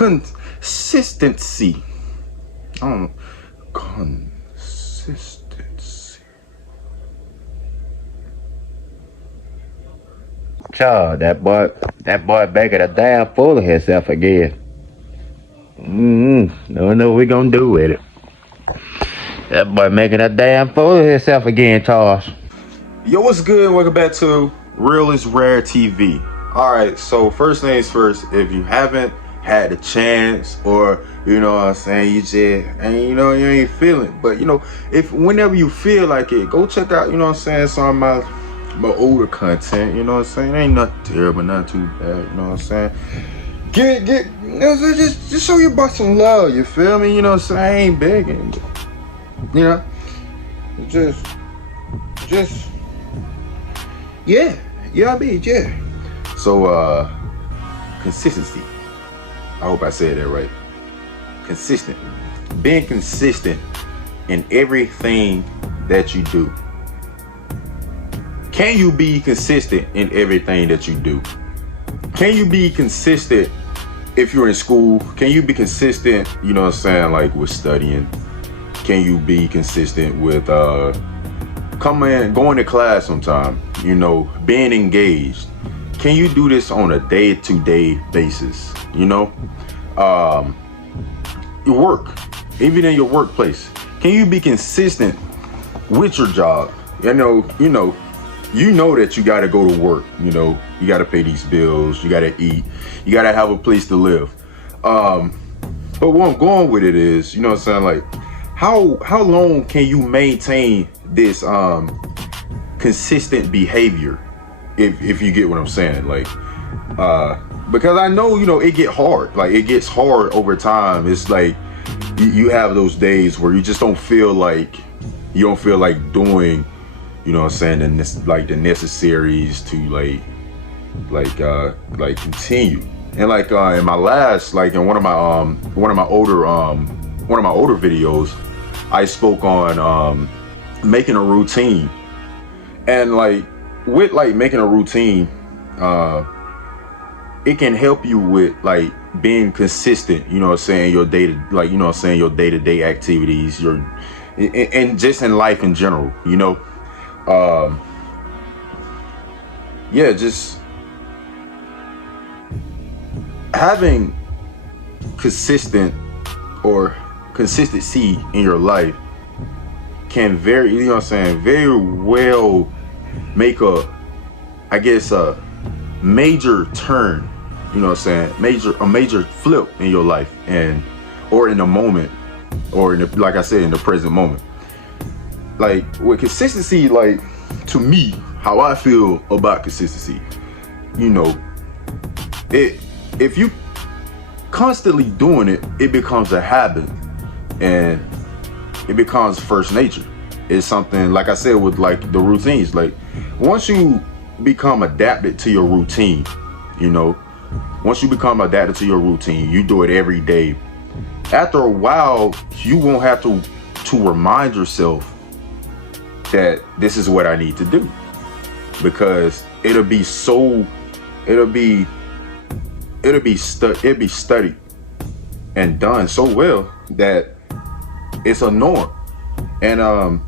consistency. I don't know. Consistency. Child, that boy making a damn fool of himself again. Don't know what we gonna do with it. That boy making a damn fool of himself again, Charles. Yo, what's good? Welcome back to RealisRareTv. Alright, so first things first, if you haven't had the chance, or you know what I'm saying, you just and you ain't feeling, but if whenever you feel like it, go check out, some of my older content, you know what I'm saying? It ain't nothing terrible, not too bad, you know what I'm saying? Just show your boy some love, you feel me? You know what I'm saying? I ain't begging, just yeah, I mean, yeah. So consistency. I hope I said that right. Consistent. Being consistent in everything that you do. Can you be consistent in everything that you do? Can you be consistent if you're in school? Can you be consistent, like with studying? Can you be consistent with going to class sometime, being engaged? Can you do this on a day-to-day basis? Your work, even in your workplace. Can you be consistent with your job? You know that you got to go to work. You got to pay these bills. You got to eat. You got to have a place to live. But where I'm going with it is, like, how long can you maintain this consistent behavior? If you get what I'm saying, like, because I know, it get hard. Like, it gets hard over time. It's like you have those days where you just don't feel like doing, the necessaries to like continue. And like in my last, like in one of my older videos, I spoke on making a routine. And like with like making a routine, it can help you with like being consistent, your day-to-day activities, and just in life in general, just having consistency in your life can very well make a major turn, a major flip in your life, or in the moment, or in the present moment. Like with consistency, like to me, how I feel about consistency, if you constantly doing it, it becomes a habit, and it becomes first nature. It's something, like I said, with like the routines, like once you become adapted to your routine, you do it every day. After a while, you won't have to remind yourself that this is what I need to do, because it'll be studied and done so well that it's a norm. And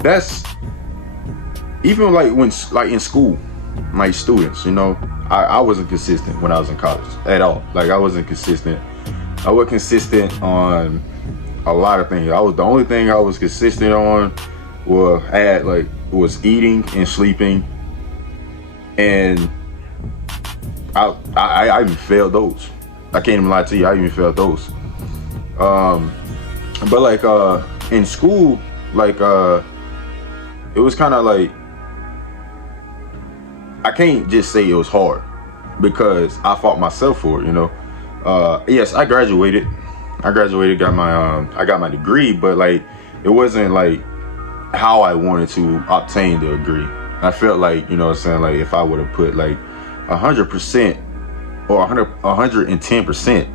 that's even like when in school, my students, I wasn't consistent when I was in college at all. Like I wasn't consistent. I was consistent on a lot of things. The only thing I was consistent on was eating and sleeping, and I even failed those. I can't even lie to you, I even failed those. But like in school, like it was kind of like, I can't just say it was hard because I fought myself for it, yes, I graduated, got my degree, but like it wasn't like how I wanted to obtain the degree. I felt like, like if I would have put like 100% or 110%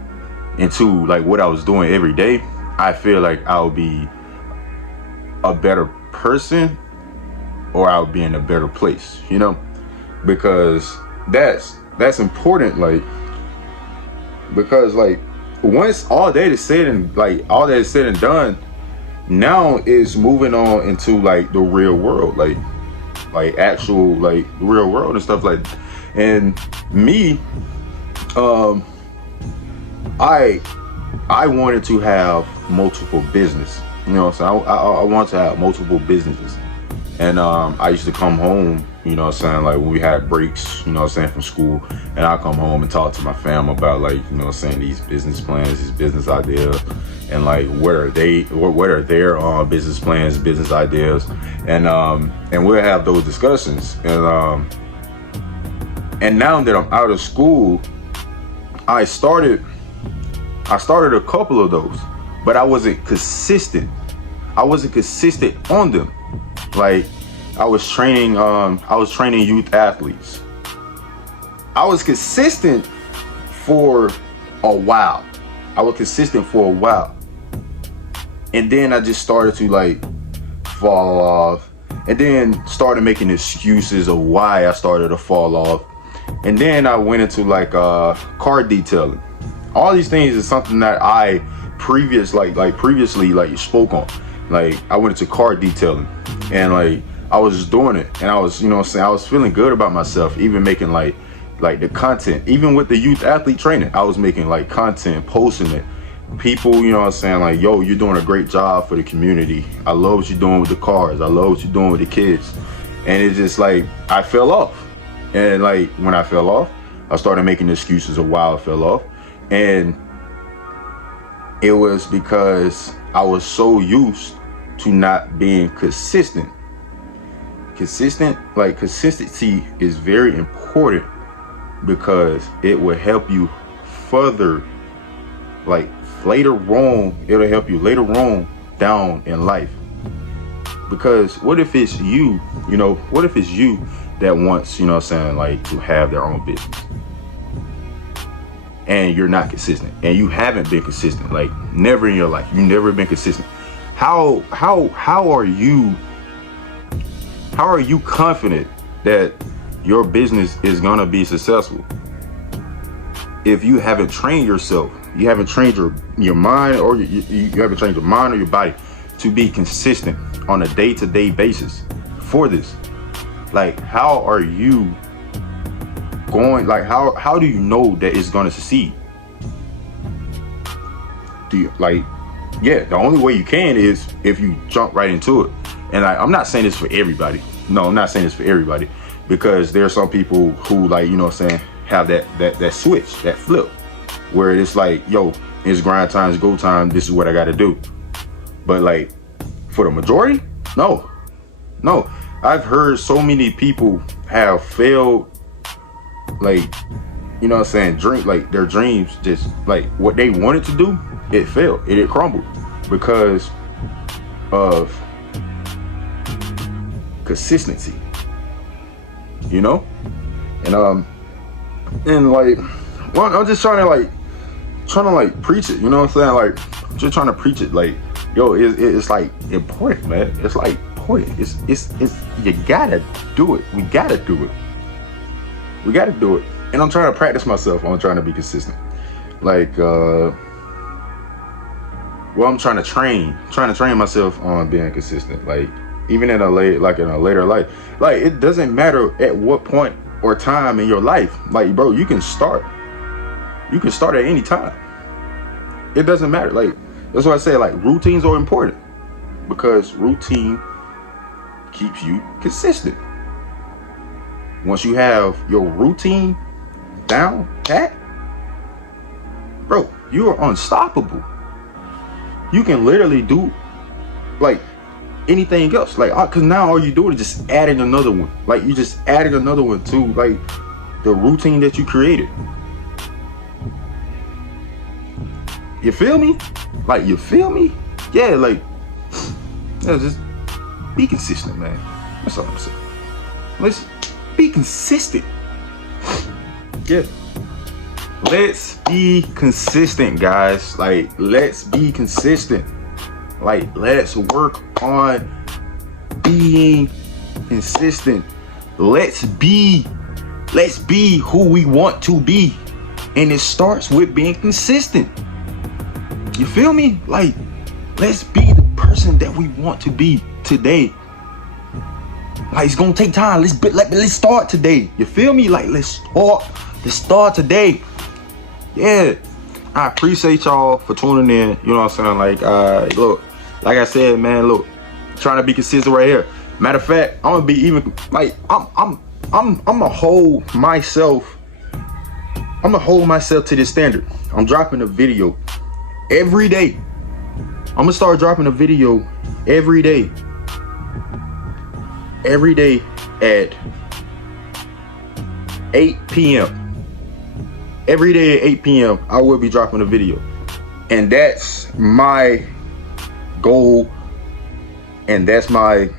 into like what I was doing every day, I feel like I'll be a better person, or I'll be in a better place, because that's important. Like because like once all that is said and done, now it's moving on into like the real world, like actual like real world and stuff like that. And me, I wanted to have multiple business, you know what I'm saying? I wanted to have multiple businesses. And I used to come home, you know what I'm saying, like when we had breaks, you know what I'm saying, from school, and I come home and talk to my fam about like, you know what I'm saying, these business plans, these business ideas, and like what are their business plans, business ideas, and we'll have those discussions. And now that I'm out of school, I started a couple of those, but I wasn't consistent. I wasn't consistent on them. Like I was training youth athletes. I was consistent for a while. And then I just started to like fall off, and then started making excuses of why I started to fall off. And then I went into like car detailing. All these things is something that I previously spoke on. Like I went into car detailing, and like I was just doing it, and I was, you know what I'm saying, I was feeling good about myself, even making like the content, even with the youth athlete training, I was making like content, posting it. People, you know what I'm saying, like, yo, you're doing a great job for the community. I love what you're doing with the cars. I love what you're doing with the kids. And it's just like I fell off. And like when I fell off, I started making excuses of why I fell off. And it was because I was so used to not being consistent. Consistency is very important, because it will help you further, like later on, it'll help you later on down in life. Because what if it's you, that wants, you know what I'm saying, like to have their own business, and you're not consistent, and you haven't been consistent, like never in your life, you've never been consistent. How are you confident that your business is gonna be successful if you haven't trained yourself, you haven't trained your mind, or you haven't trained your mind or your body to be consistent on a day-to-day basis for this? Like, how are you going, like how do you know that it's gonna succeed? Do you, like, yeah, the only way you can is if you jump right into it. And I'm not saying this for everybody. No, I'm not saying this for everybody, because there are some people who, like, you know what I'm saying, have that switch, that flip, where it's like, yo, it's grind time, it's go time, this is what I gotta do. But like for the majority, no. I've heard so many people have failed, like, you know what I'm saying, like their dreams, just like what they wanted to do, it failed, it crumbled because of consistency, you know? And like, well, I'm just trying to preach it, you know what I'm saying? Like, just trying to preach it, like, yo, it's like important, man. It's like important. It's you gotta do it. We gotta do it. And I'm trying to practice myself on trying to be consistent. Like, well, I'm trying to train myself on being consistent. Like, even in a later life, like, it doesn't matter at what point or time in your life. Like, bro, you can start at any time. It doesn't matter. Like, that's why I say, like, routines are important, because routine keeps you consistent. Once you have your routine down pat, bro, you are unstoppable. You can literally do like anything else, like, because now all you do is just adding another one. Like, you just added another one to like the routine that you created. You feel me? Like, you feel me? Yeah, like, yeah, just be consistent, man. That's all I'm saying. Let's be consistent. Yeah. Let's be consistent, guys. Like, let's be consistent. Like, let's work on being consistent. Let's be who we want to be And it starts with being consistent. You feel me? Like, let's be the person that we want to be today. Like, it's gonna take time. Let's start today. You feel me? Like, let's start today. Yeah. I appreciate y'all for tuning in. You know what I'm saying? Like, look, like I said, man, look, trying to be consistent right here. Matter of fact, I'm gonna be even like I'm gonna hold myself to this standard. I'm dropping a video every day. I'm gonna start dropping a video every day. Every day at 8 p.m. Every day at 8 p.m. I will be dropping a video. And that's my goal. And that's my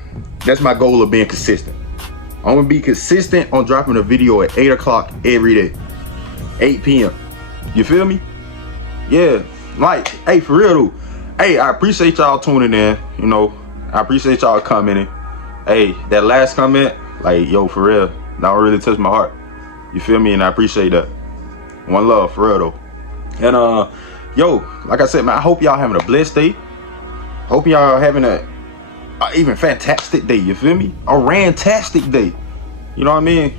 goal of being consistent. I'm gonna be consistent on dropping a video at 8 o'clock every day. 8 p.m. You feel me? Yeah. Like, hey, for real though. Hey, I appreciate y'all tuning in. You know, I appreciate y'all commenting. Hey, that last comment, like, yo, for real, that really touched my heart. You feel me? And I appreciate that. One love, for real though. And yo, like I said, man, I hope y'all having a blessed day. Hope y'all having a even fantastic day. You feel me? A rantastic day. You know what I mean?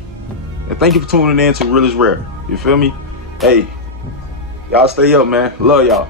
And thank you for tuning in to Real is Rare. You feel me? Hey, y'all stay up, man. Love y'all.